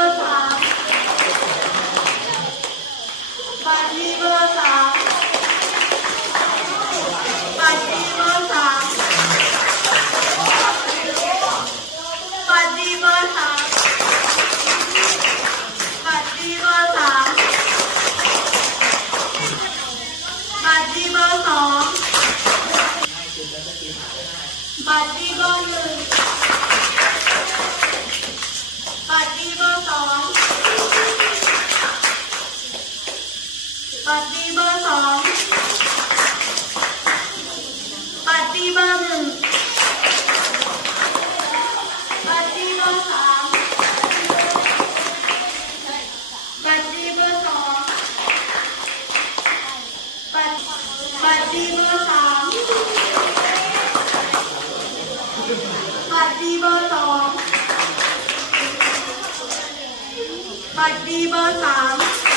อร์สามบัตรที่เบอร์สามบัตรที่เบอร์สามบัตรที่เบอร์สามบัตรที่เบอร์สามบัตรที่เบอร์สองบัตรที่เบอร์ ปัตรดีเบอร์สองปัตรดีเบอร์หนึ่งปัตรดีเบอร์สามปัตรดีเบอร์สองปัตรบัตรดีเบอร์สามปัตรดีเบอร์สองปัตรดีเบอร์สาม